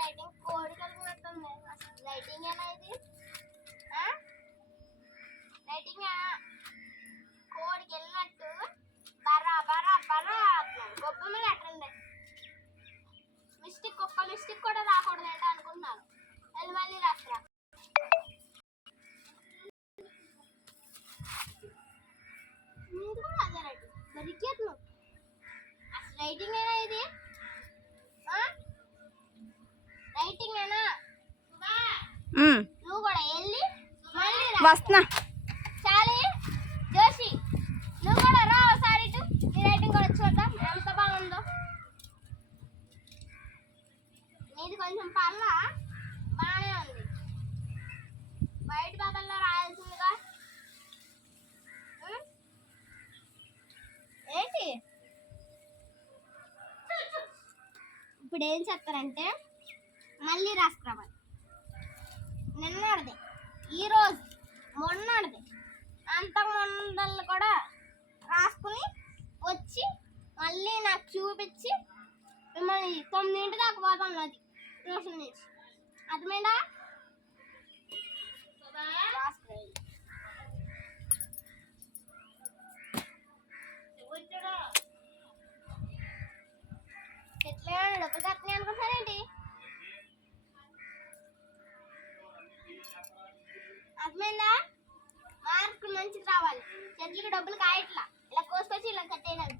Writing కోడి కలిగినట్టుంది. Writing ఏనా ఇది? రైటింగ్ కోడికి వెళ్ళినట్టు బరా బరా బరా గొప్ప మీద అట్టుండే. మిస్టేక్ ఒక్క మిస్టేక్ కూడా రాకూడదు అంటే అనుకుంటున్నాను. అది మళ్ళీ రాష్ట్ర అదే రైటింగ్ దొరికేట్లు. అసలు రైటింగ్ ఏనా ఇది? రైటింగ్ ఏనా? నువ్వు కూడా వెళ్ళి మళ్ళీ వస్తున్నా. చాలి జోషి, నువ్వు కూడా రా ఒకసారి ఇటు. నీ రైటింగ్ కూడా చూద్దాం ఎంత బాగుందో. నీది కొంచెం పళ్ళ బాగానే ఉంది. బయట పేపర్లో రాయాల్సిందిగా. ఏంటి ఇప్పుడు ఏం చెప్తారంటే మళ్ళీ రాసుకురావాలి. నిన్నటిది, ఈరోజు, మొన్నటిది, అంతకు ముందలు కూడా రాసుకుని వచ్చి మళ్ళీ నాకు చూపించి మిమ్మల్ని 9 దాకా పోతాం. అది ట్యూషన్ నుంచి అర్థమైందా? ఎట్లా డబ్బులు కట్టినాయి అనుకుంటారేంటి? అర్థమైందా? మార్కులు మంచిగా రావాలి. చెట్లకి డబ్బులు కాయట్లా ఇలా కోసుకొచ్చి ఇలా కట్టేయడానికి.